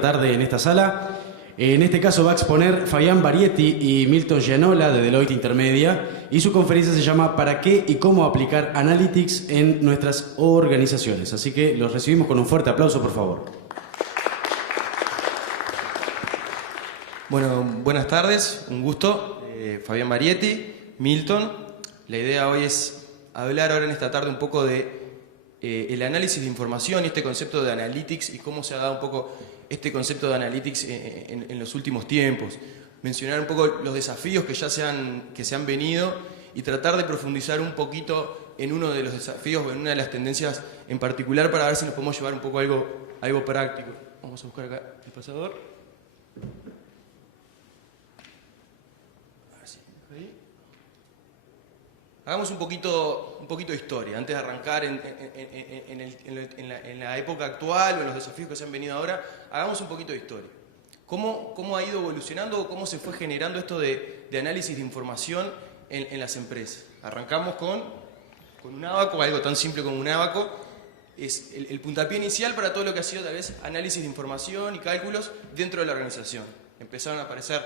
tarde en esta sala. En este caso va a exponer Fabián Barietti y Milton Gianola de Deloitte Intermedia y su conferencia se llama ¿Para qué y cómo aplicar Analytics en nuestras organizaciones? Así que los recibimos con un fuerte aplauso, por favor. Bueno, buenas tardes, un gusto. Fabián Barietti, Milton. La idea hoy es hablar ahora en esta tarde un poco de el análisis de información y este concepto de Analytics y cómo se ha dado un poco este concepto de Analytics en los últimos tiempos. Mencionar un poco los desafíos que se han venido y tratar de profundizar un poquito en uno de los desafíos o en una de las tendencias en particular para ver si nos podemos llevar un poco a algo práctico. Vamos a buscar acá el pasador. Hagamos un poquito de historia, antes de arrancar en la época actual o en los desafíos que se han venido ahora, hagamos un poquito de historia. ¿Cómo ha ido evolucionando o cómo se fue generando esto de análisis de información en las empresas? Arrancamos con un abaco, algo tan simple como un abaco, es el puntapié inicial para todo lo que ha sido tal vez análisis de información y cálculos dentro de la organización. Empezaron a aparecer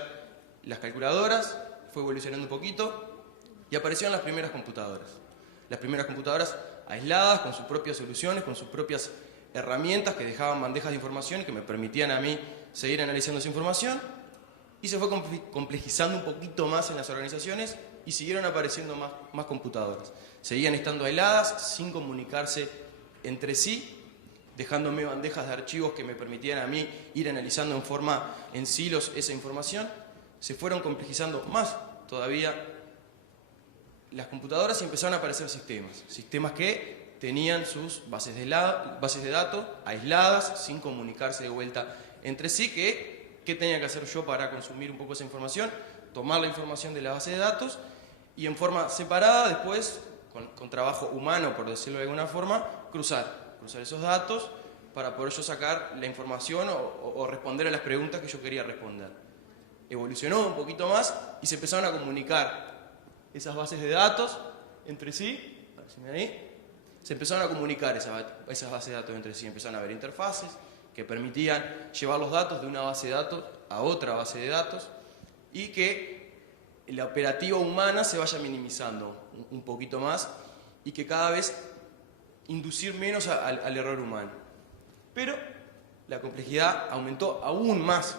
las calculadoras, fue evolucionando un poquito, y aparecieron las primeras computadoras. Las primeras computadoras aisladas, con sus propias soluciones, con sus propias herramientas que dejaban bandejas de información y que me permitían a mí seguir analizando esa información. Y se fue complejizando un poquito más en las organizaciones y siguieron apareciendo más computadoras. Seguían estando aisladas, sin comunicarse entre sí, dejándome bandejas de archivos que me permitían a mí ir analizando en silos esa información. Se fueron complejizando más todavía las computadoras y empezaron a aparecer sistemas que tenían sus bases de datos aisladas, sin comunicarse de vuelta entre sí. ¿Qué tenía que hacer yo para consumir un poco esa información? Tomar la información de la base de datos y en forma separada, después, con trabajo humano, por decirlo de alguna forma, cruzar esos datos para poder yo sacar la información o responder a las preguntas que yo quería responder. Evolucionó un poquito más y se empezaron a comunicar esas bases de datos entre sí. A ver si me ven ahí. Se empezaron a comunicar esas bases de datos entre sí. Empezaron a haber interfaces que permitían llevar los datos de una base de datos a otra base de datos y que la operativa humana se vaya minimizando un poquito más y que cada vez inducir menos al error humano. Pero la complejidad aumentó aún más.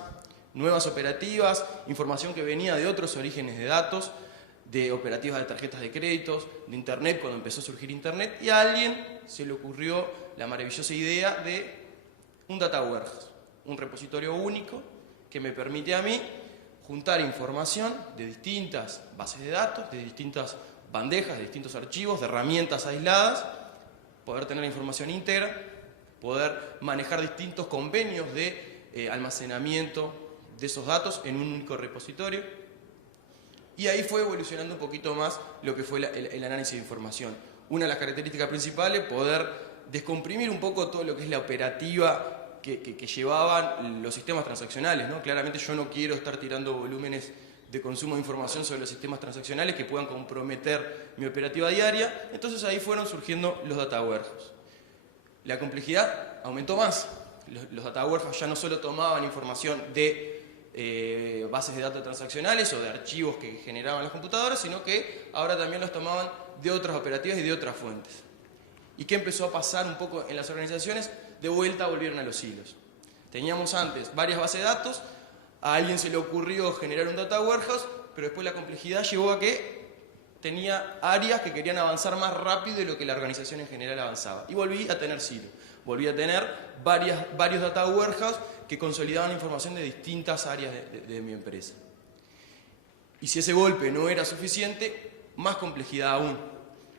Nuevas operativas, información que venía de otros orígenes de datos, de operativas de tarjetas de créditos, de Internet, cuando empezó a surgir Internet, y a alguien se le ocurrió la maravillosa idea de un data warehouse, un repositorio único que me permite a mí juntar información de distintas bases de datos, de distintas bandejas, de distintos archivos, de herramientas aisladas, poder tener información íntegra, poder manejar distintos convenios de almacenamiento de esos datos en un único repositorio. Y ahí fue evolucionando un poquito más lo que fue el análisis de información. Una de las características principales, poder descomprimir un poco todo lo que es la operativa que llevaban los sistemas transaccionales, ¿no? Claramente yo no quiero estar tirando volúmenes de consumo de información sobre los sistemas transaccionales que puedan comprometer mi operativa diaria. Entonces ahí fueron surgiendo los data warehouses. La complejidad aumentó más. Los data warehouses ya no solo tomaban información de bases de datos transaccionales o de archivos que generaban las computadoras, sino que ahora también los tomaban de otras operativas y de otras fuentes. ¿Y qué empezó a pasar un poco en las organizaciones? De vuelta volvieron a los hilos. Teníamos antes varias bases de datos, a alguien se le ocurrió generar un data warehouse, pero después la complejidad llevó a que tenía áreas que querían avanzar más rápido de lo que la organización en general avanzaba. Y volví a tener silos. Volví a tener varios data warehouse que consolidaban información de distintas áreas de mi empresa. Y si ese golpe no era suficiente, más complejidad aún.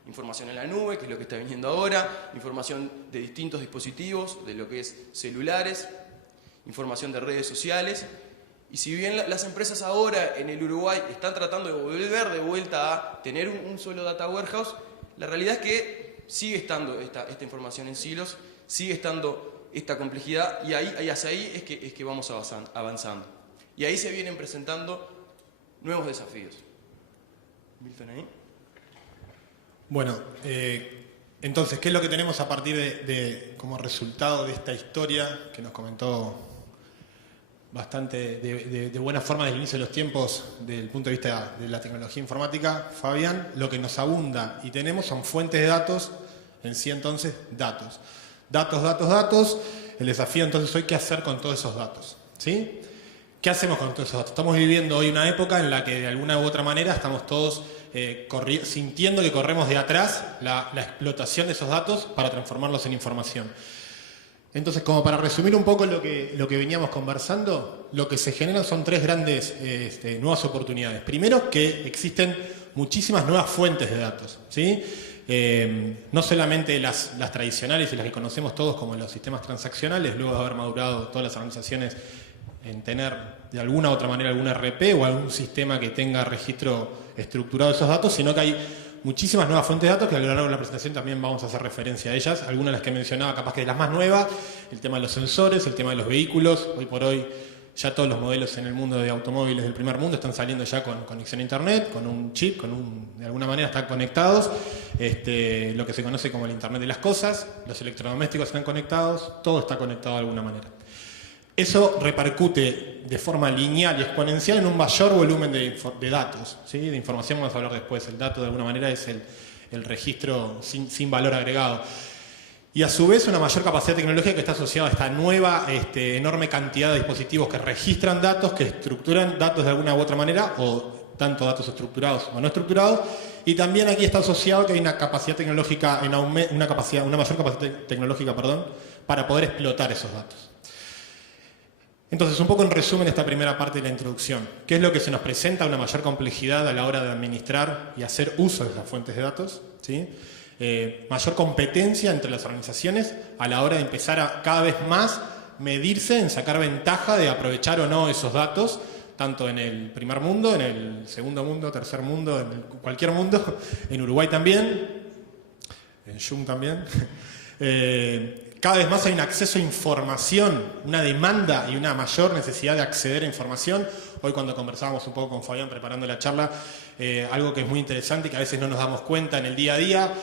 Información en la nube, que es lo que está viniendo ahora, información de distintos dispositivos, de lo que es celulares, información de redes sociales. Y si bien las empresas ahora en el Uruguay están tratando de volver de vuelta a tener un solo data warehouse, la realidad es que sigue estando esta información en silos, sigue estando esta complejidad y hacia ahí es que vamos avanzando. Y ahí se vienen presentando nuevos desafíos. Milton, ahí. Bueno, entonces, ¿qué es lo que tenemos a partir como resultado de esta historia que nos comentó bastante de buena forma desde el inicio de los tiempos, desde el punto de vista de la tecnología informática, Fabián. Lo que nos abunda y tenemos son fuentes de datos, en sí entonces datos. Datos, datos, datos. El desafío entonces hoy, ¿qué hacer con todos esos datos? ¿Sí? ¿Qué hacemos con todos esos datos? Estamos viviendo hoy una época en la que de alguna u otra manera estamos todos sintiendo que corremos de atrás la explotación de esos datos para transformarlos en información. Entonces, como para resumir un poco lo que veníamos conversando, lo que se generan son tres grandes nuevas oportunidades. Primero, que existen muchísimas nuevas fuentes de datos, ¿sí? No solamente las tradicionales y las que conocemos todos como los sistemas transaccionales, luego de haber madurado todas las organizaciones en tener de alguna u otra manera algún RP o algún sistema que tenga registro estructurado de esos datos, sino que hay muchísimas nuevas fuentes de datos que a lo largo de la presentación también vamos a hacer referencia a ellas. Algunas de las que mencionaba, capaz que de las más nuevas, el tema de los sensores, el tema de los vehículos. Hoy por hoy ya todos los modelos en el mundo de automóviles del primer mundo están saliendo ya con conexión a internet, con un chip, de alguna manera están conectados. Lo que se conoce como el Internet de las cosas, los electrodomésticos están conectados, todo está conectado de alguna manera. Eso repercute de forma lineal y exponencial en un mayor volumen de datos, ¿sí? De información vamos a hablar después. El dato de alguna manera es el registro sin valor agregado. Y a su vez una mayor capacidad tecnológica que está asociada a esta nueva enorme cantidad de dispositivos que registran datos, que estructuran datos de alguna u otra manera, o tanto datos estructurados o no estructurados. Y también aquí está asociado que hay una capacidad tecnológica, una mayor capacidad tecnológica, para poder explotar esos datos. Entonces, un poco en resumen esta primera parte de la introducción. ¿Qué es lo que se nos presenta? Una mayor complejidad a la hora de administrar y hacer uso de las fuentes de datos, ¿sí? Mayor competencia entre las organizaciones a la hora de empezar a cada vez más medirse en sacar ventaja de aprovechar o no esos datos, tanto en el primer mundo, en el segundo mundo, tercer mundo, en cualquier mundo, en Uruguay también, en Zoom también. Cada vez más hay un acceso a información, una demanda y una mayor necesidad de acceder a información. Hoy cuando conversábamos un poco con Fabián preparando la charla, algo que es muy interesante y que a veces no nos damos cuenta en el día a día,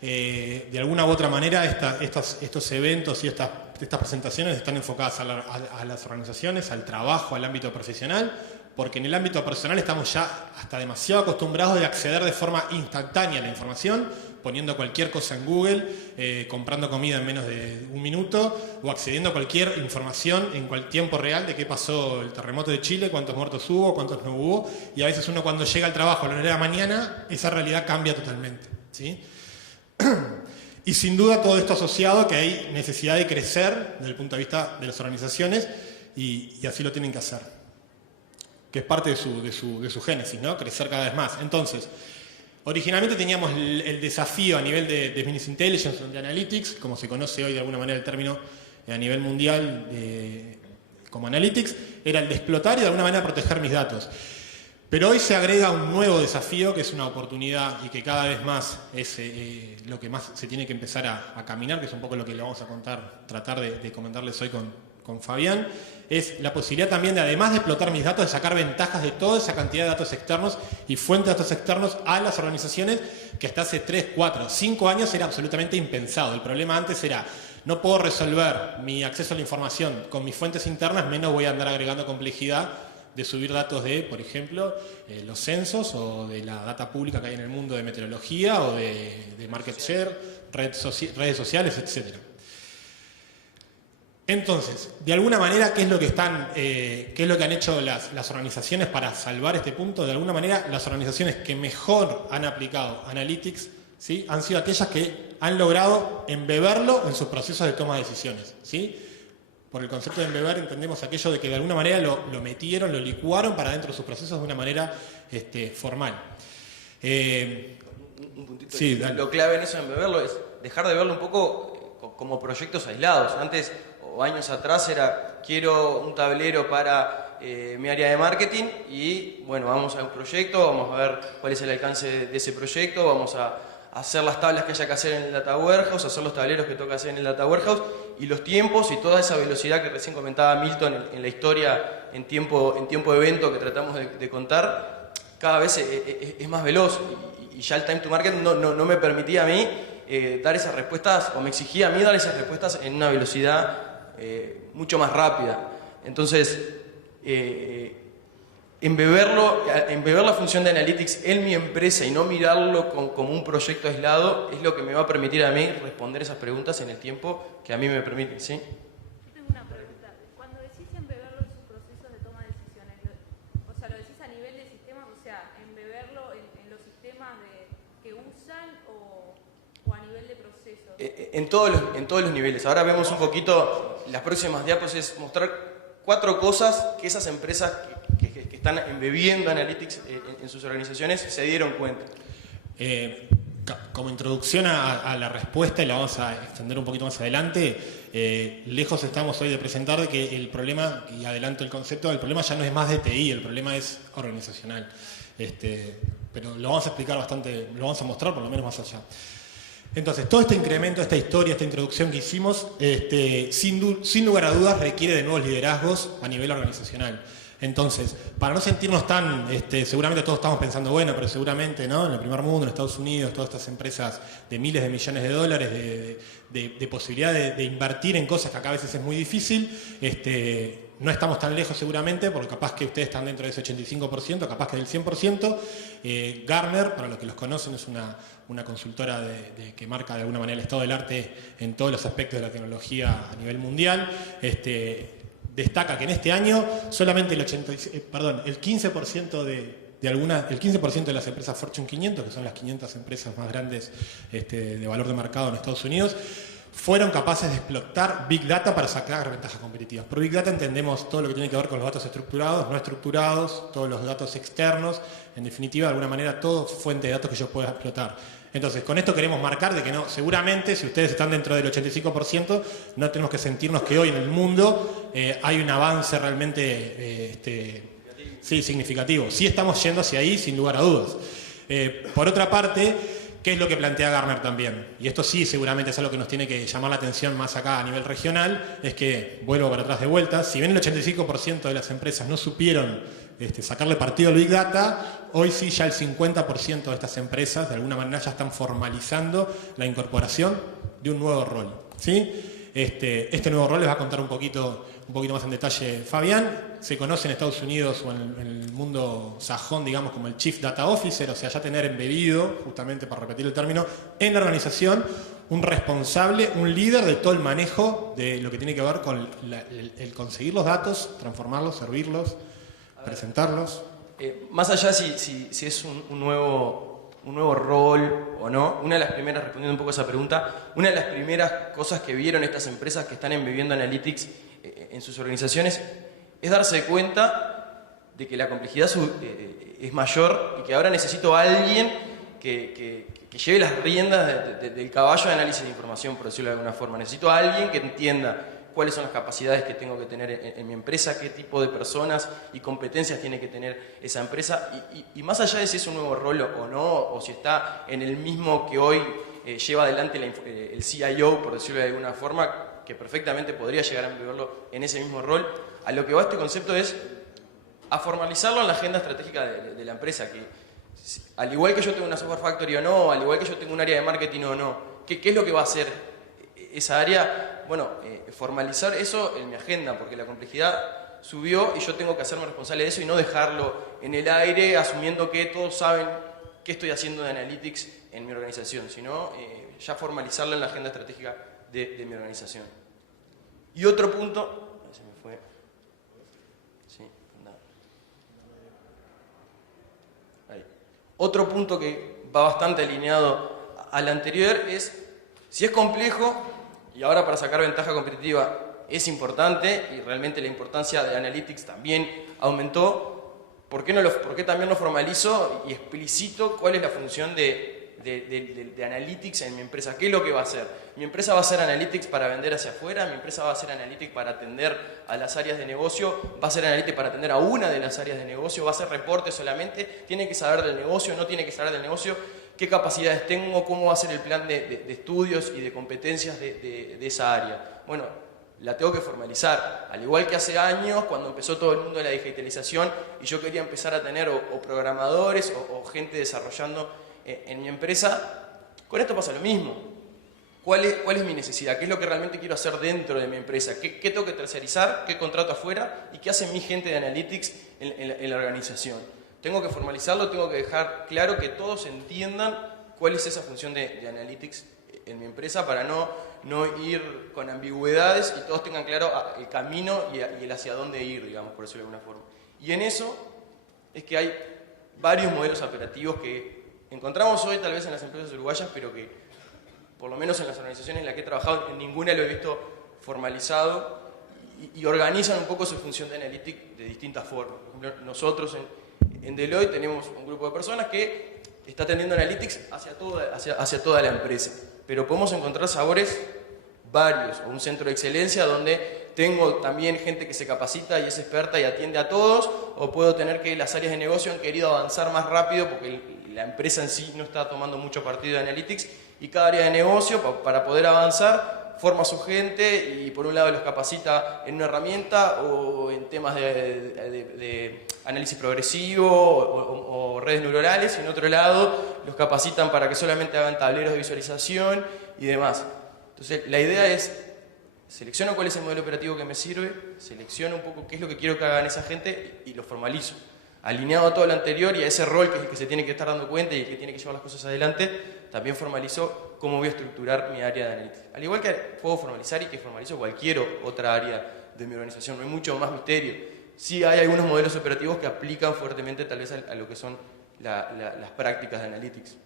de alguna u otra manera estos eventos y estas presentaciones están enfocadas a las organizaciones, al trabajo, al ámbito profesional, porque en el ámbito personal estamos ya hasta demasiado acostumbrados de acceder de forma instantánea a la información, poniendo cualquier cosa en Google, comprando comida en menos de un minuto, o accediendo a cualquier información en tiempo real de qué pasó el terremoto de Chile, cuántos muertos hubo, cuántos no hubo, y a veces uno cuando llega al trabajo a la hora de la mañana, esa realidad cambia totalmente, ¿sí? Y sin duda todo esto asociado a que hay necesidad de crecer desde el punto de vista de las organizaciones, y así lo tienen que hacer, que es parte de su génesis, ¿no? Crecer cada vez más. Entonces, originalmente teníamos el desafío a nivel de Business Intelligence, de Analytics, como se conoce hoy de alguna manera el término a nivel mundial como Analytics, era el de explotar y de alguna manera proteger mis datos. Pero hoy se agrega un nuevo desafío que es una oportunidad y que cada vez más es lo que más se tiene que empezar a caminar, que es un poco lo que le vamos a tratar de comentarles hoy con Fabián, es la posibilidad también de, además de explotar mis datos, de sacar ventajas de toda esa cantidad de datos externos y fuentes de datos externos a las organizaciones que hasta hace 3, 4, 5 años era absolutamente impensado. El problema antes era, no puedo resolver mi acceso a la información con mis fuentes internas, menos voy a andar agregando complejidad de subir datos de, por ejemplo, los censos o de la data pública que hay en el mundo de meteorología o de market share, redes sociales, etcétera. Entonces, de alguna manera, ¿qué es lo que han hecho las organizaciones para salvar este punto? De alguna manera, las organizaciones que mejor han aplicado Analytics, ¿sí?, han sido aquellas que han logrado embeberlo en sus procesos de toma de decisiones, ¿sí? Por el concepto de embeber entendemos aquello de que de alguna manera lo metieron, lo licuaron para dentro de sus procesos de una manera formal. Un puntito. Sí, dale. Lo clave en eso de embeberlo es dejar de verlo un poco como proyectos aislados. Antes, o años atrás, era quiero un tablero para mi área de marketing y bueno, vamos a un proyecto, vamos a ver cuál es el alcance de ese proyecto, vamos a hacer las tablas que haya que hacer en el Data Warehouse, hacer los tableros que toca hacer en el Data Warehouse, y los tiempos y toda esa velocidad que recién comentaba Milton en la historia en tiempo de evento que tratamos de contar, cada vez es más veloz, y ya el time to market no me permitía a mí dar esas respuestas, o me exigía a mí dar esas respuestas en una velocidad mucho más rápida. Entonces, embeber la función de Analytics en mi empresa y no mirarlo como un proyecto aislado es lo que me va a permitir a mí responder esas preguntas en el tiempo que a mí me permite, ¿sí? Yo tengo una pregunta. Cuando decís embeberlo en sus procesos de toma de decisiones, o sea, ¿lo decís a nivel de sistemas, o sea, embeberlo en los sistemas que usan o a nivel de procesos? En todos los niveles. Ahora vemos un poquito, las próximas diapos es mostrar 4 cosas que esas empresas que están embebiendo Analytics en sus organizaciones se dieron cuenta. Como introducción a la respuesta, y la vamos a extender un poquito más adelante, lejos estamos hoy de presentar de que el problema, y adelanto el concepto, el problema ya no es más de TI, el problema es organizacional. Pero lo vamos a explicar bastante, lo vamos a mostrar por lo menos más allá. Entonces, todo este incremento, esta historia, esta introducción que hicimos, sin lugar a dudas requiere de nuevos liderazgos a nivel organizacional. Entonces, para no sentirnos tan, seguramente todos estamos pensando, bueno, pero seguramente, ¿no? En el primer mundo, en Estados Unidos, todas estas empresas de miles de millones de dólares, de posibilidad de invertir en cosas que acá a veces es muy difícil, no estamos tan lejos seguramente, porque capaz que ustedes están dentro de ese 85%, capaz que del 100%. Gartner, para los que los conocen, es una consultora que marca de alguna manera el estado del arte en todos los aspectos de la tecnología a nivel mundial. Destaca que en este año solamente el 15% el 15% de las empresas Fortune 500, que son las 500 empresas más grandes de valor de mercado en Estados Unidos, fueron capaces de explotar Big Data para sacar ventajas competitivas. Por Big Data entendemos todo lo que tiene que ver con los datos estructurados, no estructurados, todos los datos externos, en definitiva, de alguna manera, todo fuente de datos que yo pueda explotar. Entonces, con esto queremos marcar de que no, seguramente, si ustedes están dentro del 85%, no tenemos que sentirnos que hoy en el mundo hay un avance realmente significativo. Sí estamos yendo hacia ahí, sin lugar a dudas. Por otra parte, ¿qué es lo que plantea Gartner también? Y esto sí seguramente es algo que nos tiene que llamar la atención más acá a nivel regional, es que, vuelvo para atrás de vuelta, si bien el 85% de las empresas no supieron sacarle partido al Big Data, hoy sí ya el 50% de estas empresas de alguna manera ya están formalizando la incorporación de un nuevo rol, ¿sí? Este nuevo rol les va a contar un poquito más en detalle Fabián. Se conoce en Estados Unidos o en el mundo sajón, digamos, como el Chief Data Officer, o sea, ya tener embebido, justamente para repetir el término, en la organización un responsable, un líder de todo el manejo de lo que tiene que ver con el conseguir los datos, transformarlos, servirlos, presentarlos. Más allá si es un nuevo rol o no, una de las primeras, respondiendo un poco a esa pregunta, una de las primeras cosas que vieron estas empresas que están embebiendo Analytics en sus organizaciones es darse cuenta de que la complejidad es mayor y que ahora necesito a alguien que lleve las riendas del caballo de análisis de información, por decirlo de alguna forma. Necesito a alguien que entienda cuáles son las capacidades que tengo que tener en mi empresa, qué tipo de personas y competencias tiene que tener esa empresa, y más allá de si es un nuevo rol o no, o si está en el mismo que hoy lleva adelante el CIO, por decirlo de alguna forma, que perfectamente podría llegar a verlo en ese mismo rol, a lo que va este concepto es a formalizarlo en la agenda estratégica de la empresa, que al igual que yo tengo una software factory o no, al igual que yo tengo un área de marketing o no, ¿qué es lo que va a hacer esa área? Bueno, formalizar eso en mi agenda, porque la complejidad subió y yo tengo que hacerme responsable de eso y no dejarlo en el aire asumiendo que todos saben qué estoy haciendo de Analytics en mi organización, sino ya formalizarlo en la agenda estratégica de mi organización. Y otro punto, se me fue, sí, ahí. Otro punto que va bastante alineado al anterior es, si es complejo, y ahora para sacar ventaja competitiva es importante, y realmente la importancia de Analytics también aumentó, ¿por qué también lo formalizo y explicito cuál es la función de Analytics en mi empresa? ¿Qué es lo que va a hacer? Mi empresa va a hacer Analytics para vender hacia afuera, mi empresa va a hacer Analytics para atender a las áreas de negocio, va a hacer Analytics para atender a una de las áreas de negocio, va a hacer reportes solamente, tiene que saber del negocio, no tiene que saber del negocio, qué capacidades tengo, cómo va a ser el plan de estudios y de competencias de esa área. Bueno, la tengo que formalizar, al igual que hace años cuando empezó todo el mundo de la digitalización y yo quería empezar a tener o programadores o gente desarrollando en mi empresa. Con esto pasa lo mismo. ¿cuál es mi necesidad? ¿Qué es lo que realmente quiero hacer dentro de mi empresa? ¿Qué tengo que tercerizar? ¿Qué contrato afuera? ¿Y qué hace mi gente de Analytics en la organización? Tengo que formalizarlo, tengo que dejar claro que todos entiendan cuál es esa función de Analytics en mi empresa para no ir con ambigüedades y todos tengan claro el camino y el hacia dónde ir, digamos, por decirlo de alguna forma. Y en eso es que hay varios modelos operativos que encontramos hoy tal vez en las empresas uruguayas, pero que por lo menos en las organizaciones en las que he trabajado, en ninguna lo he visto formalizado y organizan un poco su función de Analytics de distintas formas. Por ejemplo, nosotros en Deloitte tenemos un grupo de personas que está atendiendo Analytics hacia toda la empresa, pero podemos encontrar sabores varios, o un centro de excelencia donde tengo también gente que se capacita y es experta y atiende a todos, o puedo tener que las áreas de negocio han querido avanzar más rápido porque la empresa en sí no está tomando mucho partido de Analytics y cada área de negocio para poder avanzar forma a su gente y por un lado los capacita en una herramienta o en temas de análisis progresivo o redes neuronales y en otro lado los capacitan para que solamente hagan tableros de visualización y demás. Entonces la idea es selecciono cuál es el modelo operativo que me sirve, selecciono un poco qué es lo que quiero que hagan esa gente y lo formalizo. Alineado a todo lo anterior y a ese rol que es el que se tiene que estar dando cuenta y el que tiene que llevar las cosas adelante, también formalizo cómo voy a estructurar mi área de Analytics. Al igual que puedo formalizar y que formalizo cualquier otra área de mi organización, no hay mucho más misterio. Sí hay algunos modelos operativos que aplican fuertemente tal vez a lo que son las prácticas de Analytics.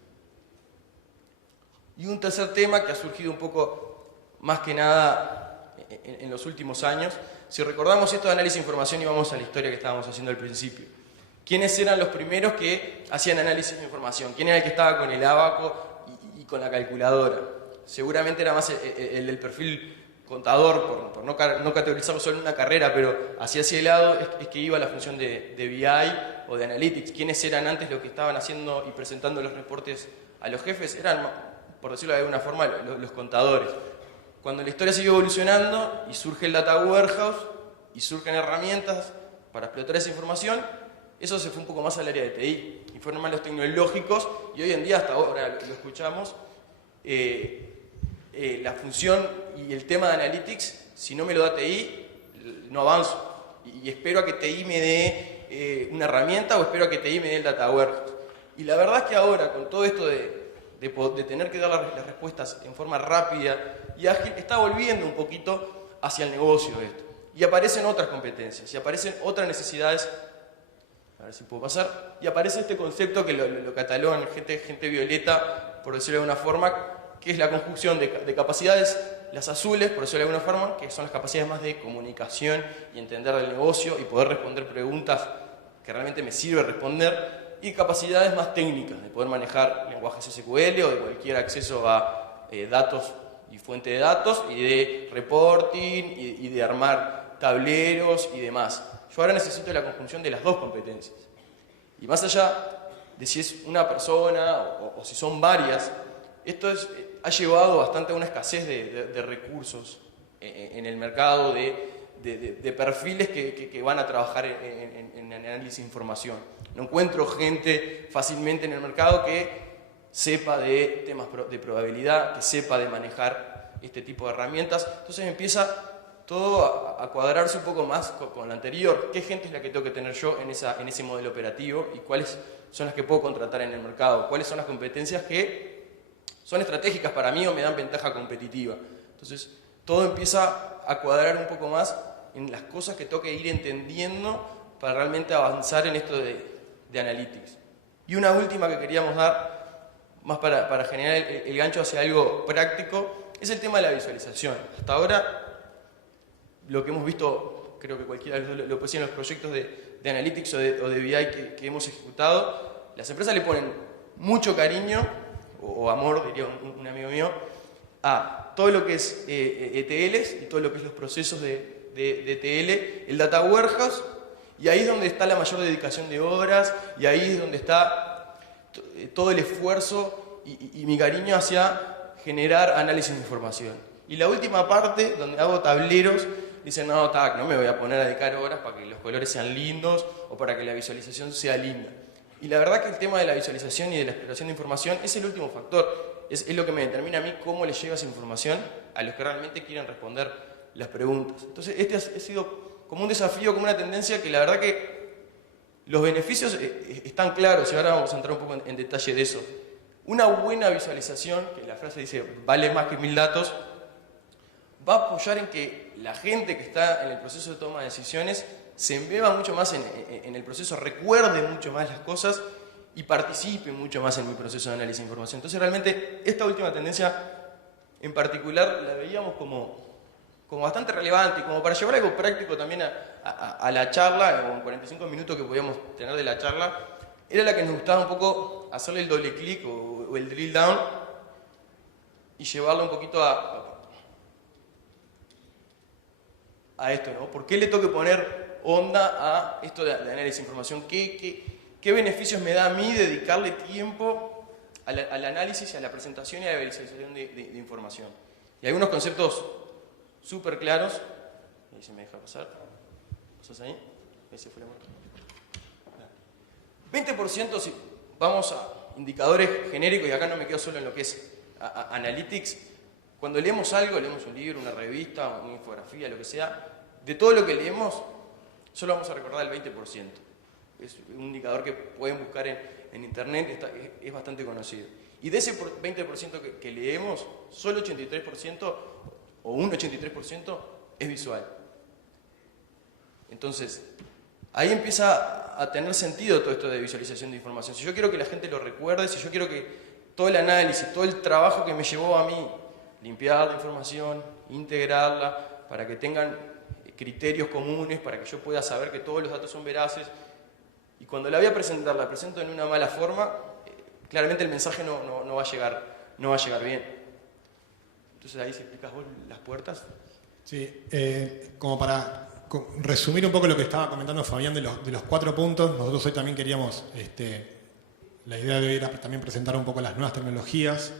Y un tercer tema que ha surgido un poco más que nada en los últimos años, si recordamos esto de análisis de información y vamos a la historia que estábamos haciendo al principio. ¿Quiénes eran los primeros que hacían análisis de información? ¿Quién era el que estaba con el abaco y con la calculadora? Seguramente era más el del perfil contador, por no categorizarlo solo en una carrera, pero hacia ese lado es que iba la función de BI o de Analytics. ¿Quiénes eran antes los que estaban haciendo y presentando los reportes a los jefes? Eran, por decirlo de alguna forma, los contadores. Cuando la historia siguió evolucionando y surge el Data Warehouse y surgen herramientas para explotar esa información, eso se fue un poco más al área de TI y fueron más los tecnológicos y hoy en día hasta ahora lo escuchamos la función y el tema de Analytics, si no me lo da TI, no avanzo y espero a que TI me dé una herramienta o espero a que TI me dé el Data Warehouse. Y la verdad es que ahora con todo esto de tener que dar las respuestas en forma rápida y ágil, está volviendo un poquito hacia el negocio esto. Y aparecen otras competencias, y aparecen otras necesidades, a ver si puedo pasar, y aparece este concepto que lo catalogan gente violeta, por decirlo de alguna forma, que es la conjunción de capacidades, las azules, por decirlo de alguna forma, que son las capacidades más de comunicación y entender del negocio y poder responder preguntas que realmente me sirve responder, y capacidades más técnicas, de poder manejar lenguajes SQL o de cualquier acceso a datos y fuente de datos, y de reporting, y de armar tableros y demás. Yo ahora necesito la conjunción de las dos competencias. Y más allá de si es una persona o si son varias, esto ha llevado bastante a una escasez de recursos en el mercado, de perfiles que van a trabajar en análisis de información. No encuentro gente fácilmente en el mercado que sepa de temas de probabilidad, que sepa de manejar este tipo de herramientas. Entonces empieza todo a cuadrarse un poco más con lo anterior. ¿Qué gente es la que tengo que tener yo en ese modelo operativo? ¿Y cuáles son las que puedo contratar en el mercado? ¿Cuáles son las competencias que son estratégicas para mí o me dan ventaja competitiva? Entonces todo empieza a cuadrar un poco más en las cosas que tengo que ir entendiendo para realmente avanzar en esto de Analytics. Y una última que queríamos dar, más para generar el gancho hacia algo práctico, es el tema de la visualización. Hasta ahora, lo que hemos visto, creo que cualquiera lo puede decir en los proyectos de Analytics o de BI que hemos ejecutado, las empresas le ponen mucho cariño, o amor, diría un amigo mío, a todo lo que es ETLs y todo lo que es los procesos de ETL, el Data Warehouse, y ahí es donde está la mayor dedicación de horas, y ahí es donde está todo el esfuerzo y mi cariño hacia generar análisis de información. Y la última parte, donde hago tableros, dicen, no me voy a poner a dedicar horas para que los colores sean lindos o para que la visualización sea linda. Y la verdad que el tema de la visualización y de la exploración de información es el último factor. Es lo que me determina a mí cómo le llega esa información a los que realmente quieren responder las preguntas. Entonces, este ha sido como un desafío, como una tendencia que la verdad que los beneficios están claros, y ahora vamos a entrar un poco en detalle de eso. Una buena visualización, que la frase dice vale más que 1000 datos, va a apoyar en que la gente que está en el proceso de toma de decisiones se embeba mucho más en el proceso, recuerde mucho más las cosas y participe mucho más en mi proceso de análisis de información. Entonces realmente esta última tendencia en particular la veíamos como bastante relevante y como para llevar algo práctico también a la charla, en 45 minutos que podíamos tener de la charla, era la que nos gustaba un poco hacerle el doble clic o el drill down y llevarlo un poquito a esto, ¿no? ¿Por qué le tengo que poner onda a esto de análisis de información? ¿Qué beneficios me da a mí dedicarle tiempo al análisis, a la presentación y a la visualización de información? Y algunos conceptos súper claros. Ahí se me deja pasar. ¿Pasas ahí? Ahí se fue la mano. 20%, si vamos a indicadores genéricos, y acá no me quedo solo en lo que es Analytics. Cuando leemos algo, leemos un libro, una revista, una infografía, lo que sea, de todo lo que leemos, solo vamos a recordar el 20%. Es un indicador que pueden buscar en internet, es bastante conocido. Y de ese 20% que leemos, solo 83% o un 83% es visual. Entonces, ahí empieza a tener sentido todo esto de visualización de información. Si yo quiero que la gente lo recuerde, si yo quiero que todo el análisis, todo el trabajo que me llevó a mí, limpiar la información, integrarla, para que tengan criterios comunes, para que yo pueda saber que todos los datos son veraces, y cuando la voy a presentar, la presento en una mala forma, claramente el mensaje no va a llegar bien. Entonces ahí, si explicas vos las puertas. Sí, como para resumir un poco lo que estaba comentando Fabián de los 4 puntos, nosotros hoy también queríamos, la idea de hoy era también presentar un poco las nuevas tecnologías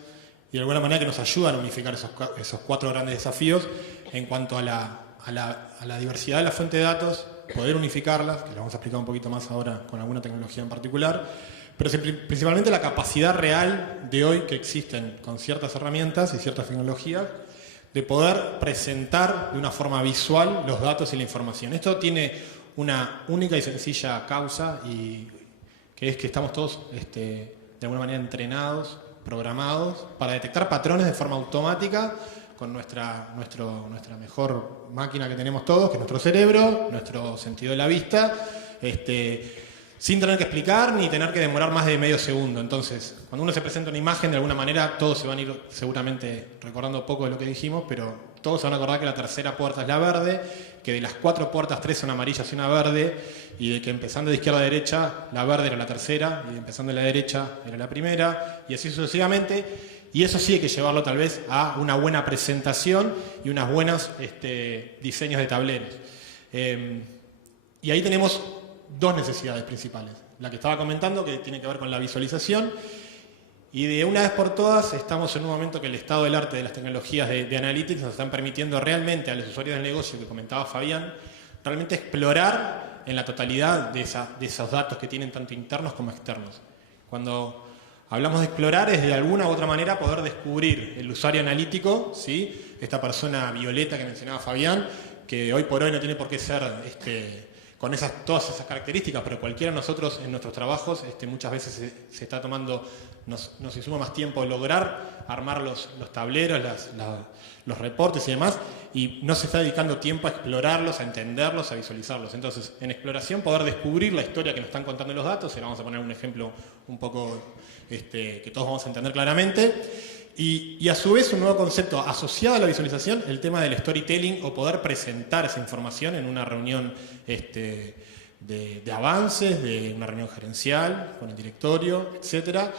y de alguna manera que nos ayudan a unificar esos 4 grandes desafíos en cuanto a la diversidad de la fuente de datos, poder unificarlas, que lo vamos a explicar un poquito más ahora con alguna tecnología en particular, pero principalmente la capacidad real de hoy que existen con ciertas herramientas y ciertas tecnologías de poder presentar de una forma visual los datos y la información. Esto tiene una única y sencilla causa, y que es que estamos todos de alguna manera entrenados, programados para detectar patrones de forma automática con nuestra mejor máquina que tenemos todos, que es nuestro cerebro, nuestro sentido de la vista, sin tener que explicar ni tener que demorar más de medio segundo. Entonces, cuando uno se presenta una imagen, de alguna manera todos se van a ir seguramente recordando poco de lo que dijimos, pero todos se van a acordar que la tercera puerta es la verde, que de las 4 puertas 3 son amarillas y una verde, y de que empezando de izquierda a derecha, la verde era la tercera, y empezando de la derecha era la primera, y así sucesivamente. Y eso sí hay que llevarlo tal vez a una buena presentación y unos buenos diseños de tableros. Y ahí tenemos 2 necesidades principales. La que estaba comentando, que tiene que ver con la visualización, y de una vez por todas estamos en un momento que el estado del arte de las tecnologías de Analytics nos están permitiendo realmente a los usuarios del negocio que comentaba Fabián, realmente explorar en la totalidad de esos datos que tienen tanto internos como externos. Cuando hablamos de explorar es de alguna u otra manera poder descubrir el usuario analítico, ¿sí? Esta persona violeta que mencionaba Fabián, que hoy por hoy no tiene por qué ser con todas esas características, pero cualquiera de nosotros en nuestros trabajos muchas veces se está tomando, nos insuma más tiempo lograr armar los tableros, los reportes y demás, y no se está dedicando tiempo a explorarlos, a entenderlos, a visualizarlos. Entonces, en exploración, poder descubrir la historia que nos están contando los datos, y vamos a poner un ejemplo un poco que todos vamos a entender claramente. Y a su vez un nuevo concepto asociado a la visualización, el tema del storytelling, o poder presentar esa información en una reunión de avances, de una reunión gerencial, con el directorio, etcétera,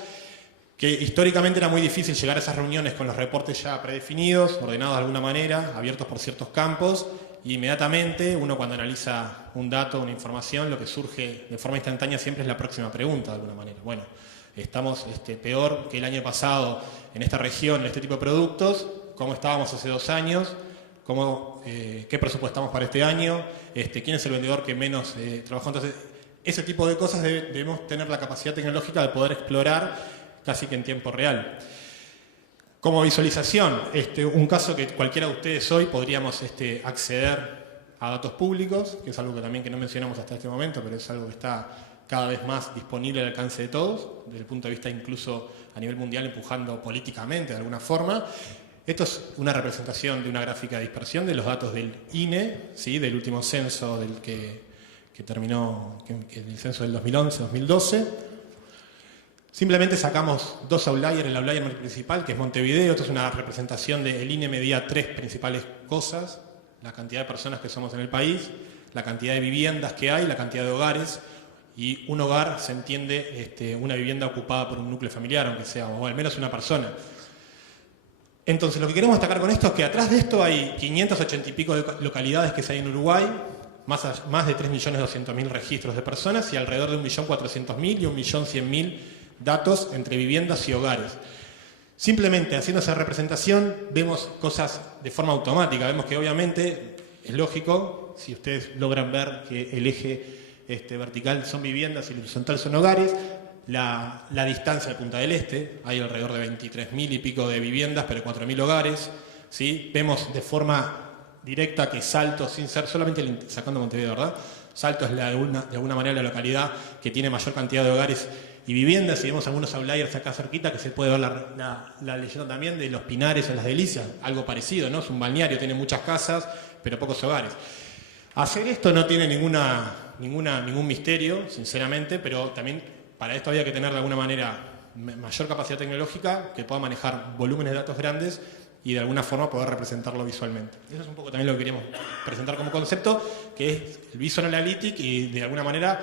que históricamente era muy difícil llegar a esas reuniones con los reportes ya predefinidos, ordenados de alguna manera, abiertos por ciertos campos, y inmediatamente uno cuando analiza un dato, una información, lo que surge de forma instantánea siempre es la próxima pregunta de alguna manera. Bueno, estamos peor que el año pasado en esta región, en este tipo de productos, cómo estábamos hace 2 años, qué presupuestamos para este año, quién es el vendedor que menos trabajó. Entonces, ese tipo de cosas debemos tener la capacidad tecnológica de poder explorar casi que en tiempo real. Como visualización, un caso que cualquiera de ustedes hoy podríamos acceder a datos públicos, que es algo que también no mencionamos hasta este momento, pero es algo que está cada vez más disponible al alcance de todos, desde el punto de vista incluso a nivel mundial empujando políticamente de alguna forma. Esto es una representación de una gráfica de dispersión de los datos del INE, ¿sí? Del último censo del que terminó, el censo del 2011-2012. Simplemente sacamos dos outliers, el outlier principal, que es Montevideo. Esto es una representación del INE, medía tres principales cosas: la cantidad de personas que somos en el país, la cantidad de viviendas que hay, la cantidad de hogares. Y un hogar se entiende una vivienda ocupada por un núcleo familiar, aunque sea, o al menos una persona. Entonces, lo que queremos destacar con esto es que atrás de esto hay 580 y pico de localidades que hay en Uruguay, más de 3.200.000 registros de personas y alrededor de 1.400.000 y 1.100.000 datos entre viviendas y hogares. Simplemente haciendo esa representación vemos cosas de forma automática. Vemos que obviamente es lógico, si ustedes logran ver que el eje vertical son viviendas y el horizontal son hogares, la distancia de Punta del Este, hay alrededor de 23.000 y pico de viviendas, pero 4.000 hogares, ¿sí? Vemos de forma directa que Salto, sin ser solamente sacando Montevideo, ¿verdad? Salto es de alguna manera la localidad que tiene mayor cantidad de hogares y viviendas, y vemos algunos outliers acá cerquita, que se puede ver la leyenda también de Los Pinares en Las Delicias, algo parecido, ¿no? Es un balneario, tiene muchas casas, pero pocos hogares. Hacer esto no tiene ningún misterio, sinceramente, pero también para esto había que tener de alguna manera mayor capacidad tecnológica que pueda manejar volúmenes de datos grandes y de alguna forma poder representarlo visualmente. Eso es un poco también lo que queríamos presentar como concepto, que es el Visual Analytics, y de alguna manera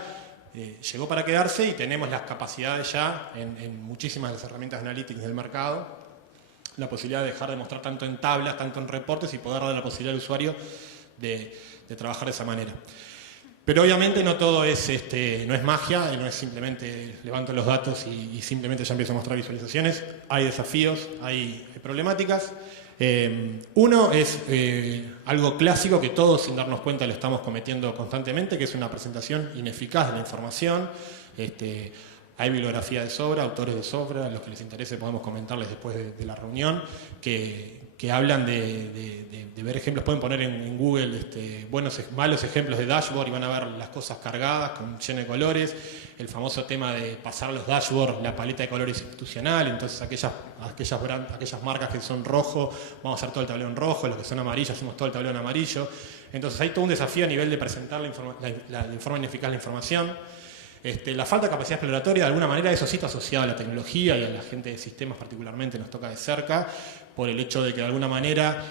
llegó para quedarse y tenemos las capacidades ya en muchísimas de las herramientas de Analytics del mercado, la posibilidad de dejar de mostrar tanto en tablas, tanto en reportes, y poder dar la posibilidad al usuario de trabajar de esa manera. Pero obviamente no todo es, no es magia, no es simplemente levanto los datos y simplemente ya empiezo a mostrar visualizaciones. Hay desafíos, hay problemáticas. Uno es algo clásico que todos sin darnos cuenta lo estamos cometiendo constantemente, que es una presentación ineficaz de la información. Hay bibliografía de sobra, autores de sobra, a los que les interese podemos comentarles después de la reunión, que hablan de ver ejemplos. Pueden poner en Google malos ejemplos de dashboard y van a ver las cosas cargadas, con lleno de colores. El famoso tema de pasar los dashboards, la paleta de colores institucional. Entonces aquellas marcas que son rojo, vamos a hacer todo el tablero en rojo, los que son amarillos, hacemos todo el tablero en amarillo. Entonces hay todo un desafío a nivel de presentar de forma ineficaz la información. La falta de capacidad exploratoria, de alguna manera, eso sí está asociado a la tecnología y a la gente de sistemas particularmente nos toca de cerca, por el hecho de que de alguna manera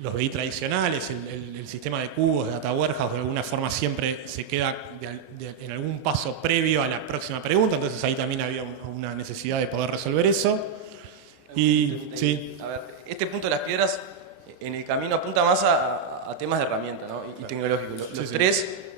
los BI tradicionales, el sistema de cubos, de data warehouse, de alguna forma siempre se queda en algún paso previo a la próxima pregunta, entonces ahí también había una necesidad de poder resolver eso. Y sí. A ver, este punto de las piedras en el camino apunta más a temas de herramienta, ¿no? y tecnológicos. Los tres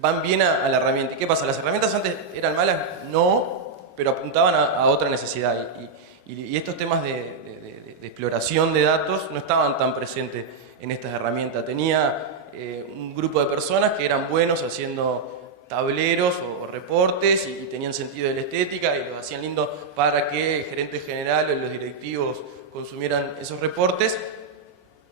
van bien a la herramienta. ¿Y qué pasa? ¿Las herramientas antes eran malas? No, pero apuntaban a otra necesidad. Y estos temas de exploración de datos no estaban tan presentes en estas herramientas. Tenía un grupo de personas que eran buenos haciendo tableros o reportes y tenían sentido de la estética y los hacían lindos para que el gerente general o los directivos consumieran esos reportes.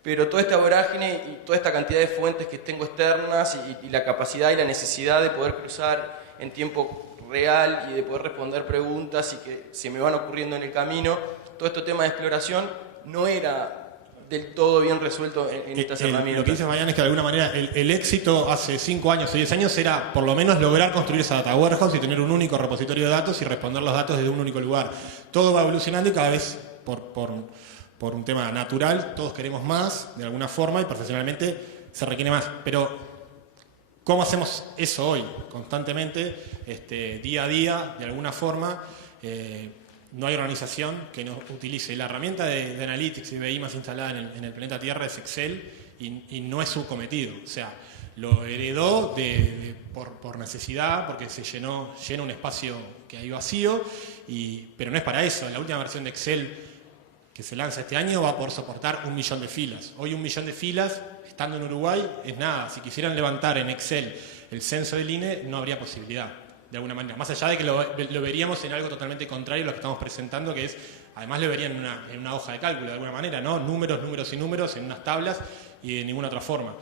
Pero toda esta vorágine y toda esta cantidad de fuentes que tengo externas y la capacidad y la necesidad de poder cruzar en tiempo real y de poder responder preguntas y que se me van ocurriendo en el camino, todo este tema de exploración no era del todo bien resuelto en estas herramientas. Lo que dice Mariana es que de alguna manera el éxito hace 5 años o 10 años era por lo menos lograr construir esa data warehouse y tener un único repositorio de datos y responder los datos desde un único lugar. Todo va evolucionando y cada vez por un tema natural, todos queremos más, de alguna forma, y profesionalmente se requiere más. Pero, ¿cómo hacemos eso hoy? Constantemente, día a día, de alguna forma, no hay organización que no utilice la herramienta de Analytics y BI más instalada en el planeta Tierra, es Excel, y no es su cometido. O sea, lo heredó por necesidad, porque llena un espacio que hay vacío, pero no es para eso. La última versión de Excel que se lanza este año va a poder soportar 1 millón de filas. Hoy 1 millón de filas, estando en Uruguay, es nada. Si quisieran levantar en Excel el censo del INE, no habría posibilidad, de alguna manera. Más allá de que lo veríamos en algo totalmente contrario a lo que estamos presentando, que es, además lo verían en una hoja de cálculo, de alguna manera, ¿no? Números, números y números en unas tablas y de ninguna otra forma.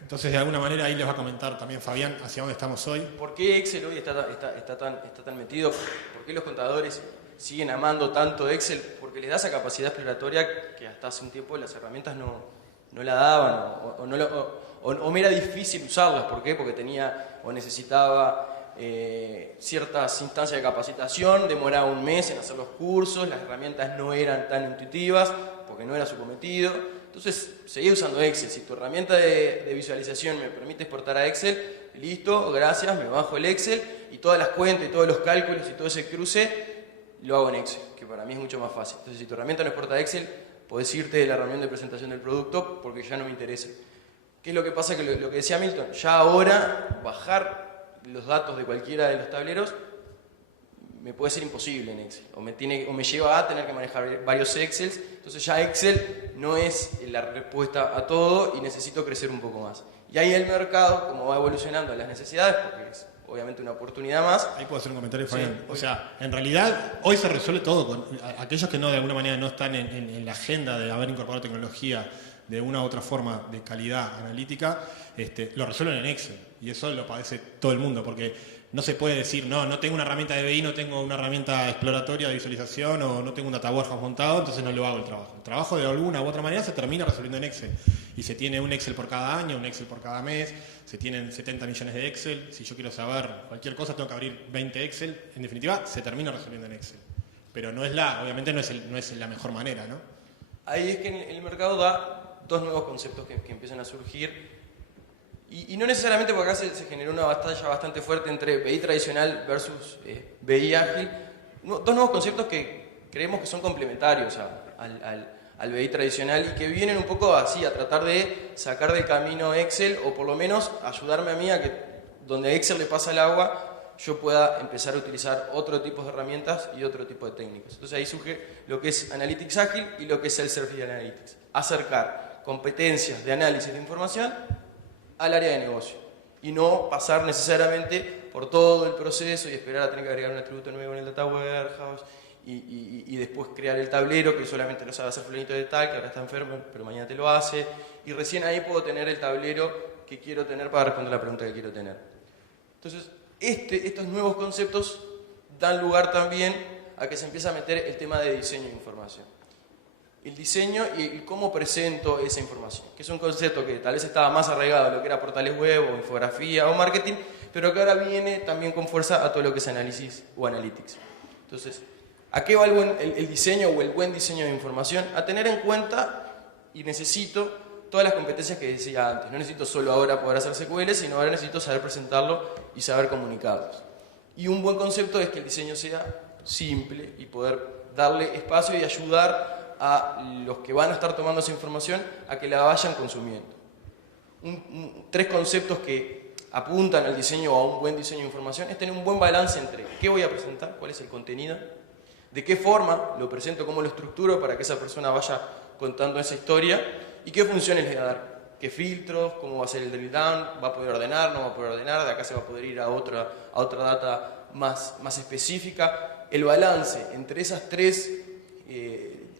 Entonces, de alguna manera, ahí les va a comentar también Fabián hacia dónde estamos hoy. ¿Por qué Excel hoy está tan metido? ¿Por qué los contadores siguen amando tanto Excel? Porque les da esa capacidad exploratoria que hasta hace un tiempo las herramientas no la daban o me era difícil usarlas. ¿Por qué? Porque tenía o necesitaba ciertas instancias de capacitación, demoraba un mes en hacer los cursos, las herramientas no eran tan intuitivas porque no era su cometido. Entonces, seguí usando Excel. Si tu herramienta de visualización me permite exportar a Excel, listo, gracias, me bajo el Excel y todas las cuentas y todos los cálculos y todo ese cruce lo hago en Excel, que para mí es mucho más fácil. Entonces, si tu herramienta no exporta a Excel, podés irte de la reunión de presentación del producto porque ya no me interesa. ¿Qué es lo que pasa? Que lo que decía Milton, ya ahora bajar los datos de cualquiera de los tableros me puede ser imposible en Excel, o me lleva a tener que manejar varios Excels. Entonces ya Excel no es la respuesta a todo y necesito crecer un poco más. Y ahí el mercado, como va evolucionando las necesidades, porque es obviamente una oportunidad más. Ahí puedo hacer un comentario, Fabián. Sí. O sea, en realidad, hoy se resuelve todo. Con aquellos que no, de alguna manera no están en la agenda de haber incorporado tecnología de una u otra forma de calidad analítica, lo resuelven en Excel. Y eso lo padece todo el mundo, porque no se puede decir, no tengo una herramienta de BI, no tengo una herramienta exploratoria de visualización o no tengo un data warehouse montado, entonces no lo hago el trabajo. El trabajo de alguna u otra manera se termina resolviendo en Excel. Y se tiene un Excel por cada año, un Excel por cada mes, se tienen 70 millones de Excel. Si yo quiero saber cualquier cosa, tengo que abrir 20 Excel. En definitiva, se termina resolviendo en Excel. Pero obviamente no es la mejor manera, ¿no? Ahí es que el mercado da dos nuevos conceptos que empiezan a surgir. Y no necesariamente porque acá se generó una batalla bastante fuerte entre BI tradicional versus BI ágil. Dos nuevos conceptos que creemos que son complementarios al BI tradicional y que vienen un poco así, a tratar de sacar del camino Excel o por lo menos ayudarme a mí a que donde Excel le pasa el agua yo pueda empezar a utilizar otro tipo de herramientas y otro tipo de técnicas. Entonces ahí surge lo que es Analytics ágil y lo que es Self-Service Analytics. Acercar competencias de análisis de información al área de negocio y no pasar necesariamente por todo el proceso y esperar a tener que agregar un atributo nuevo en el data warehouse y después crear el tablero que solamente lo sabe hacer fulanito de tal, que ahora está enfermo, pero mañana te lo hace, y recién ahí puedo tener el tablero que quiero tener para responder la pregunta que quiero tener. Entonces, estos nuevos conceptos dan lugar también a que se empiece a meter el tema de diseño de información. El diseño y cómo presento esa información, que es un concepto que tal vez estaba más arraigado a lo que era portales web o infografía o marketing, pero que ahora viene también con fuerza a todo lo que es análisis o analytics. Entonces, ¿a qué va el diseño o el buen diseño de información? A tener en cuenta y necesito todas las competencias que decía antes. No necesito solo ahora poder hacer SQL, sino ahora necesito saber presentarlo y saber comunicarlos. Y un buen concepto es que el diseño sea simple y poder darle espacio y ayudar a los que van a estar tomando esa información a que la vayan consumiendo. Tres conceptos que apuntan al diseño o a un buen diseño de información es tener un buen balance entre qué voy a presentar, cuál es el contenido, de qué forma lo presento, cómo lo estructuro para que esa persona vaya contando esa historia y qué funciones le voy a dar, qué filtros, cómo va a ser el drill down, va a poder ordenar, no va a poder ordenar, de acá se va a poder ir a otra data más específica. El balance entre esas tres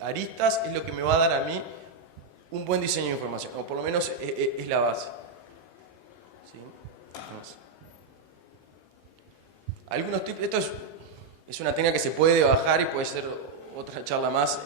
aristas es lo que me va a dar a mí un buen diseño de información, o por lo menos es la base. ¿Sí? Algunos tips, esto es una técnica que se puede bajar y puede ser otra charla más,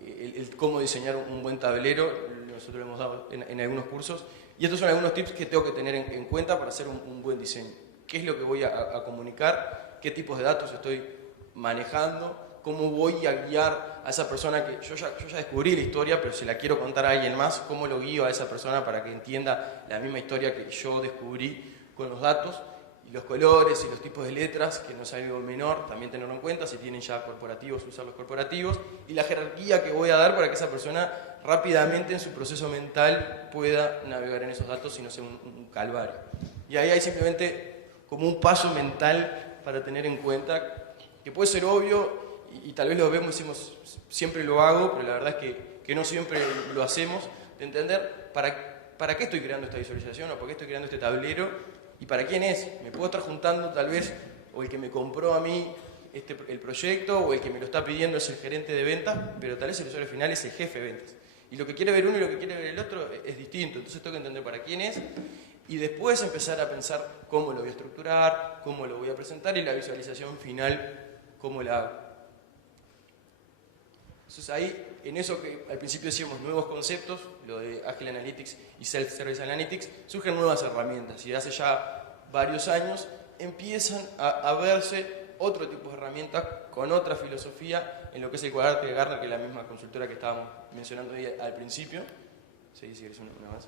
el cómo diseñar un buen tablero, nosotros lo hemos dado en algunos cursos, y estos son algunos tips que tengo que tener en cuenta para hacer un buen diseño. ¿Qué es lo que voy a comunicar? ¿Qué tipos de datos estoy manejando? ¿Cómo voy a guiar a esa persona que yo ya descubrí la historia, pero si la quiero contar a alguien más? ¿Cómo lo guío a esa persona para que entienda la misma historia que yo descubrí con los datos? Y los colores y los tipos de letras, que no es algo menor, también tenerlo en cuenta. Si tienen ya corporativos, usar los corporativos. Y la jerarquía que voy a dar para que esa persona rápidamente en su proceso mental pueda navegar en esos datos y no sea un calvario. Y ahí hay simplemente como un paso mental para tener en cuenta, que puede ser obvio, y tal vez lo vemos y decimos, siempre lo hago, pero la verdad es que no siempre lo hacemos, de entender para ¿para qué estoy creando esta visualización o para qué estoy creando este tablero? ¿Y para quién es? Me puedo estar juntando tal vez, o el que me compró a mí el proyecto, o el que me lo está pidiendo es el gerente de ventas, pero tal vez el usuario final es el jefe de ventas. Y lo que quiere ver uno y lo que quiere ver el otro es distinto, entonces tengo que entender para quién es, y después empezar a pensar cómo lo voy a estructurar, cómo lo voy a presentar, y la visualización final, cómo la hago. Entonces ahí, en eso que al principio decíamos nuevos conceptos, lo de Agile Analytics y Self-Service Analytics, surgen nuevas herramientas y hace ya varios años empiezan a verse otro tipo de herramientas con otra filosofía en lo que es el cuadrante de Gartner, que es la misma consultora que estábamos mencionando ahí al principio. Sí, si quieres una más.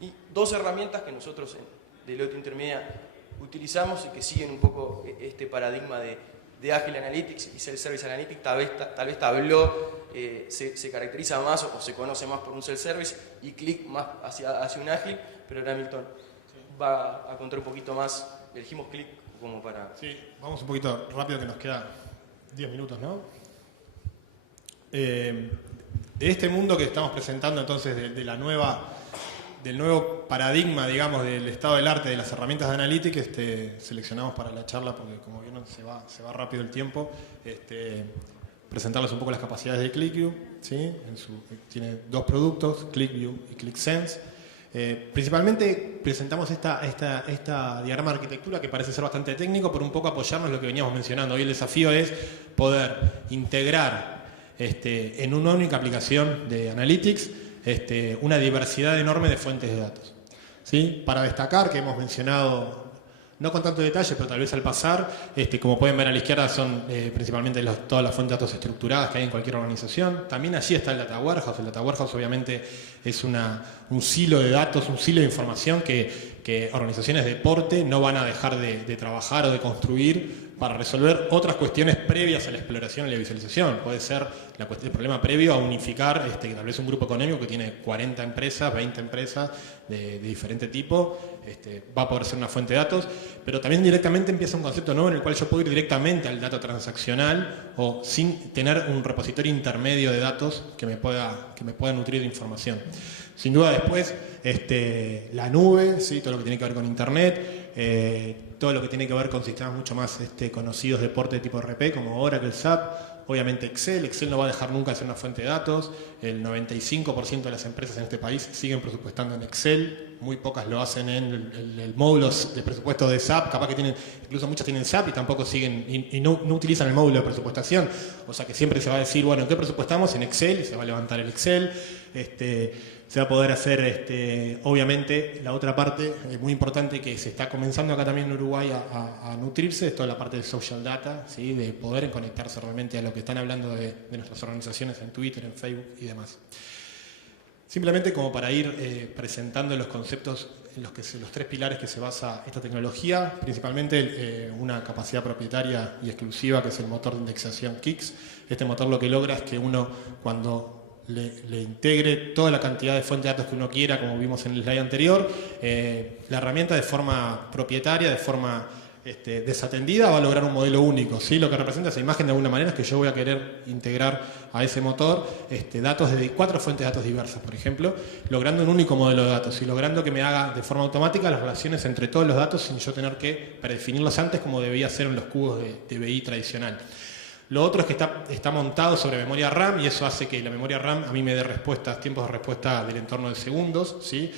Y dos herramientas que nosotros en Deloitte Intermedia utilizamos y que siguen un poco este paradigma de Agile Analytics y Self-Service Analytics. Tal vez Tableau se caracteriza más o se conoce más por un Self-Service y Qlik más hacia un Agile, pero ahora Milton va a contar un poquito más. Elegimos Qlik como para... Sí, vamos un poquito rápido que nos queda 10 minutos, ¿no? De este mundo que estamos presentando entonces del nuevo paradigma, digamos, del estado del arte de las herramientas de Analytics, seleccionamos para la charla, porque como vieron se va rápido el tiempo, presentarles un poco las capacidades de QlikView, ¿sí? Tiene dos productos, QlikView y QlikSense. Principalmente presentamos esta diagrama de arquitectura que parece ser bastante técnico, por un poco apoyarnos en lo que veníamos mencionando. Hoy el desafío es poder integrar en una única aplicación de Analytics una diversidad enorme de fuentes de datos, ¿sí? Para destacar que hemos mencionado, no con tanto detalle, pero tal vez al pasar, como pueden ver a la izquierda, son principalmente todas las fuentes de datos estructuradas que hay en cualquier organización. También allí está el Data Warehouse. El Data Warehouse obviamente es un silo de datos, un silo de información que organizaciones de deporte no van a dejar de trabajar o de construir para resolver otras cuestiones previas a la exploración y la visualización. Puede ser el problema previo a unificar tal vez un grupo económico que tiene 40 empresas, 20 empresas de diferente tipo, va a poder ser una fuente de datos, pero también directamente empieza un concepto nuevo en el cual yo puedo ir directamente al dato transaccional o sin tener un repositorio intermedio de datos que me pueda nutrir de información. Sin duda después, la nube, ¿sí? Todo lo que tiene que ver con Internet, todo lo que tiene que ver con sistemas mucho más conocidos de porte de tipo RP, como Oracle, SAP, obviamente Excel. Excel no va a dejar nunca de ser una fuente de datos. El 95% de las empresas en este país siguen presupuestando en Excel, muy pocas lo hacen en el módulo de presupuesto de SAP, capaz que incluso muchas tienen SAP y tampoco siguen, y no utilizan el módulo de presupuestación, o sea que siempre se va a decir, bueno, ¿en qué presupuestamos? En Excel, y se va a levantar el Excel, se va a poder hacer, obviamente, la otra parte muy importante que se está comenzando acá también en Uruguay a nutrirse, es toda la parte de social data, ¿sí? De poder conectarse realmente a lo que están hablando de nuestras organizaciones en Twitter, en Facebook y demás. Simplemente como para ir presentando los conceptos en los tres pilares que se basa esta tecnología, principalmente una capacidad propietaria y exclusiva que es el motor de indexación Kix. Este motor lo que logra es que uno, cuando le integre toda la cantidad de fuentes de datos que uno quiera, como vimos en el slide anterior, la herramienta de forma propietaria, de forma desatendida, va a lograr un modelo único, ¿sí? Lo que representa esa imagen de alguna manera es que yo voy a querer integrar a ese motor datos de 4 fuentes de datos diversas, por ejemplo, logrando un único modelo de datos y logrando que me haga de forma automática las relaciones entre todos los datos sin yo tener que predefinirlos antes como debía hacer en los cubos de BI tradicional. Lo otro es que está montado sobre memoria RAM y eso hace que la memoria RAM a mí me dé tiempos de respuesta del entorno de segundos, ¿sí?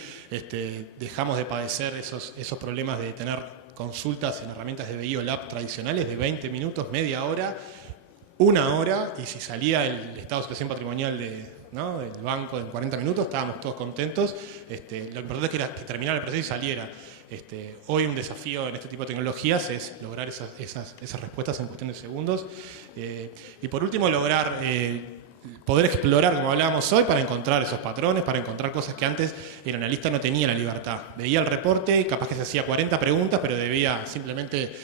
Dejamos de padecer esos problemas de tener consultas en herramientas de BI o Lab tradicionales de 20 minutos, media hora, 1 hora, y si salía el estado de situación patrimonial del banco en 40 minutos, estábamos todos contentos. Lo importante es que terminara el proceso y saliera. Hoy un desafío en este tipo de tecnologías es lograr esas respuestas en cuestión de segundos. Y por último, lograr poder explorar, como hablábamos hoy, para encontrar esos patrones, para encontrar cosas que antes el analista no tenía la libertad. Veía el reporte, capaz que se hacía 40 preguntas, pero debía simplemente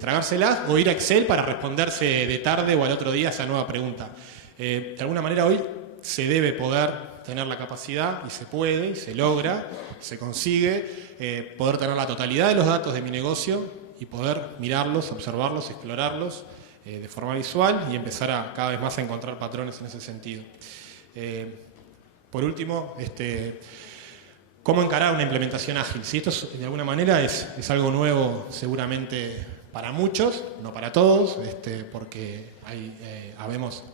tragárselas o ir a Excel para responderse de tarde o al otro día esa nueva pregunta. De alguna manera hoy se debe poder tener la capacidad, y se puede, y se logra, se consigue, poder tener la totalidad de los datos de mi negocio y poder mirarlos, observarlos, explorarlos de forma visual y empezar cada vez más a encontrar patrones en ese sentido. por último, ¿cómo encarar una implementación ágil? Si esto de alguna manera es algo nuevo seguramente para muchos, no para todos, porque habemos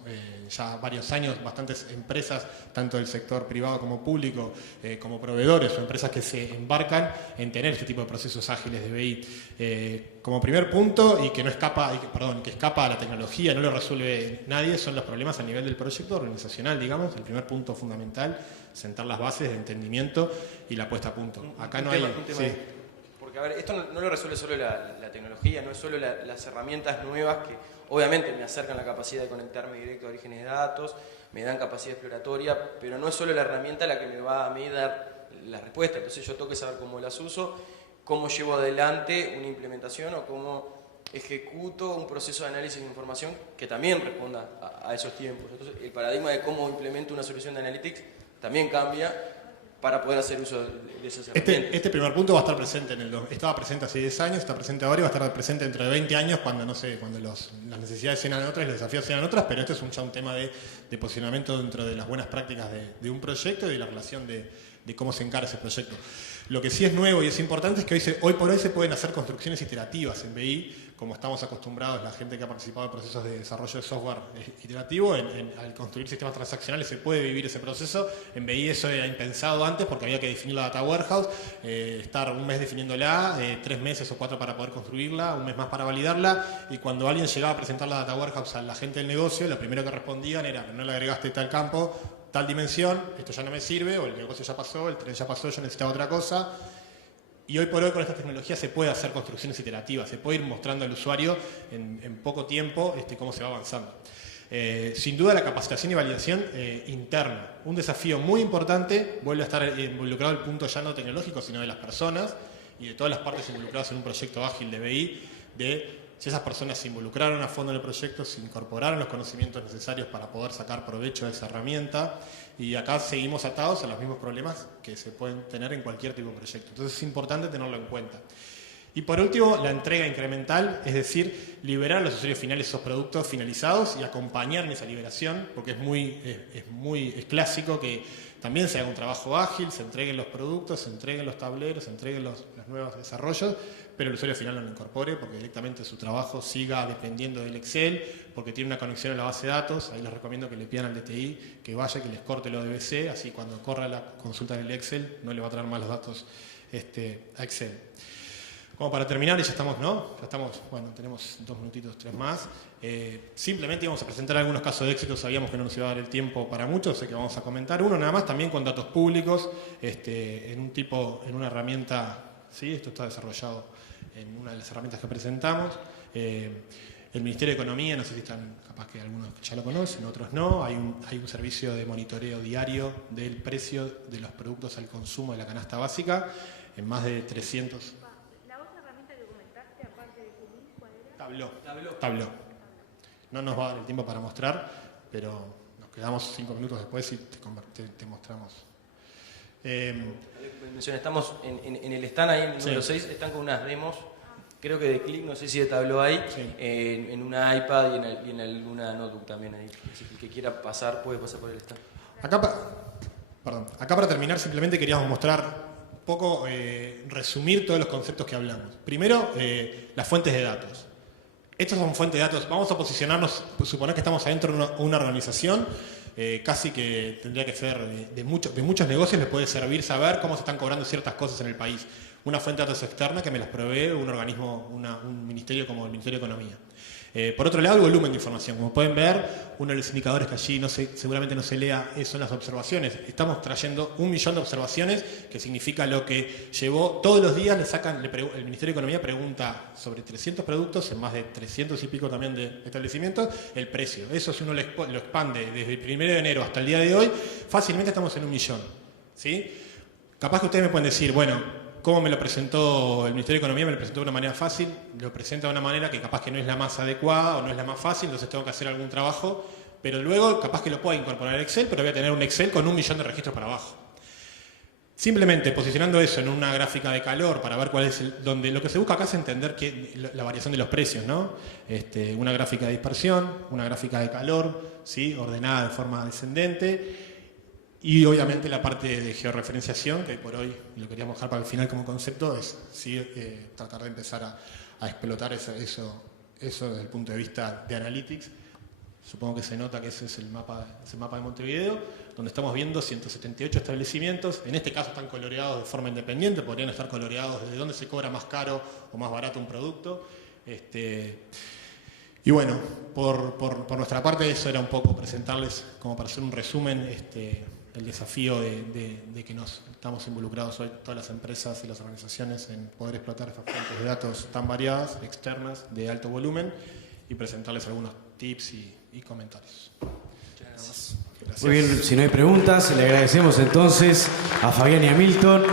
ya varios años bastantes empresas, tanto del sector privado como público, como proveedores o empresas que se embarcan en tener este tipo de procesos ágiles de BI. Como primer punto, y que escapa a la tecnología, no lo resuelve nadie, son los problemas a nivel del proyecto organizacional, digamos. El primer punto fundamental, sentar las bases de entendimiento y la puesta a punto. Acá no hay... Porque, a ver, esto no lo resuelve solo la tecnología, no es solo las herramientas nuevas que obviamente me acercan la capacidad de conectarme directo a orígenes de datos, me dan capacidad exploratoria, pero no es solo la herramienta la que me va a mí dar la respuesta. Entonces yo tengo que saber cómo las uso, cómo llevo adelante una implementación o cómo ejecuto un proceso de análisis de información que también responda a esos tiempos. Entonces el paradigma de cómo implemento una solución de Analytics también cambia para poder hacer uso de esas herramientas. Este primer punto va a estar presente estaba presente hace 10 años, está presente ahora y va a estar presente dentro de 20 años cuando, no sé, cuando las necesidades sean otras y los desafíos sean otras, pero este es ya un tema de posicionamiento dentro de las buenas prácticas de un proyecto y de la relación de cómo se encara ese proyecto. Lo que sí es nuevo y es importante es que hoy por hoy se pueden hacer construcciones iterativas en BI, como estamos acostumbrados, la gente que ha participado en procesos de desarrollo de software iterativo, al construir sistemas transaccionales se puede vivir ese proceso. En BI eso era impensado antes porque había que definir la data warehouse, estar un mes definiéndola, 3 meses o 4 para poder construirla, un mes más para validarla, y cuando alguien llegaba a presentar la data warehouse a la gente del negocio, lo primero que respondían era: no le agregaste tal campo, tal dimensión, esto ya no me sirve, o el negocio ya pasó, el tren ya pasó, yo necesitaba otra cosa. Y hoy por hoy con esta tecnología se puede hacer construcciones iterativas, se puede ir mostrando al usuario en poco tiempo cómo se va avanzando. Sin duda la capacitación y validación interna, un desafío muy importante, vuelve a estar involucrado el punto ya no tecnológico, sino de las personas y de todas las partes involucradas en un proyecto ágil de BI, de si esas personas se involucraron a fondo en el proyecto, se incorporaron los conocimientos necesarios para poder sacar provecho de esa herramienta, y acá seguimos atados a los mismos problemas que se pueden tener en cualquier tipo de proyecto. Entonces es importante tenerlo en cuenta. Y por último, la entrega incremental, es decir, liberar a los usuarios finales esos productos finalizados y acompañar en esa liberación, porque es clásico que también se haga un trabajo ágil, se entreguen los productos, se entreguen los tableros, se entreguen los nuevos desarrollos, pero el usuario final no lo incorpore porque directamente su trabajo siga dependiendo del Excel, porque tiene una conexión a la base de datos. Ahí les recomiendo que le pidan al DTI que vaya, que les corte lo DBC, así cuando corra la consulta en el Excel no le va a traer más los datos a Excel. Como para terminar, y ya estamos, ¿no? Ya estamos, bueno, tenemos 2 minutitos, 3 más. Simplemente íbamos a presentar algunos casos de éxito, sabíamos que no nos iba a dar el tiempo para mucho, sé que vamos a comentar uno nada más, también con datos públicos, en una herramienta, ¿sí? Esto está desarrollado en una de las herramientas que presentamos. El Ministerio de Economía, no sé si están, capaz que algunos ya lo conocen, otros no, hay un servicio de monitoreo diario del precio de los productos al consumo de la canasta básica en más de 300... Tableau. No nos va a dar el tiempo para mostrar, pero nos quedamos 5 minutos después y te mostramos. Estamos en el stand ahí, en el número 6, están con unas demos, creo que de Click, no sé si de Tableau hay, en una iPad y en alguna notebook también ahí. Así que el que quiera pasar puede pasar por el stand. Acá para terminar simplemente queríamos mostrar un poco, resumir todos los conceptos que hablamos. Primero, las fuentes de datos. Estas son fuentes de datos. Vamos a posicionarnos, suponer que estamos adentro de una organización, casi que tendría que ser de muchos negocios, les puede servir saber cómo se están cobrando ciertas cosas en el país. Una fuente de datos externa que me las provee un organismo, un ministerio como el Ministerio de Economía. Por otro lado, el volumen de información. Como pueden ver, uno de los indicadores que allí seguramente no se lea son las observaciones. Estamos trayendo 1 millón de observaciones, que significa lo que llevó todos los días. El Ministerio de Economía pregunta sobre 300 productos, en más de 300 y pico también de establecimientos, el precio. Eso, si uno lo expande desde el 1 de enero hasta el día de hoy, fácilmente estamos en 1 millón. ¿Sí? Capaz que ustedes me pueden decir, bueno, ¿cómo me lo presentó el Ministerio de Economía? Me lo presentó de una manera fácil, lo presenta de una manera que capaz que no es la más adecuada o no es la más fácil, entonces tengo que hacer algún trabajo, pero luego capaz que lo pueda incorporar al Excel, pero voy a tener un Excel con 1 millón de registros para abajo. Simplemente posicionando eso en una gráfica de calor para ver cuál es donde lo que se busca acá es entender la variación de los precios, ¿no? Una gráfica de dispersión, una gráfica de calor, ¿sí? Ordenada de forma descendente. Y obviamente la parte de georreferenciación, que por hoy lo queríamos dejar para el final como concepto, es sí, tratar de empezar a explotar eso desde el punto de vista de Analytics. Supongo que se nota que ese es el mapa de Montevideo, donde estamos viendo 178 establecimientos. En este caso están coloreados de forma independiente, podrían estar coloreados desde dónde se cobra más caro o más barato un producto. Y bueno, por nuestra parte eso era un poco presentarles, como para hacer un resumen, el desafío de que estamos involucrados hoy todas las empresas y las organizaciones en poder explotar estas fuentes de datos tan variadas, externas, de alto volumen, y presentarles algunos tips y comentarios. Gracias. Muy bien, si no hay preguntas, le agradecemos entonces a Fabián y a Milton.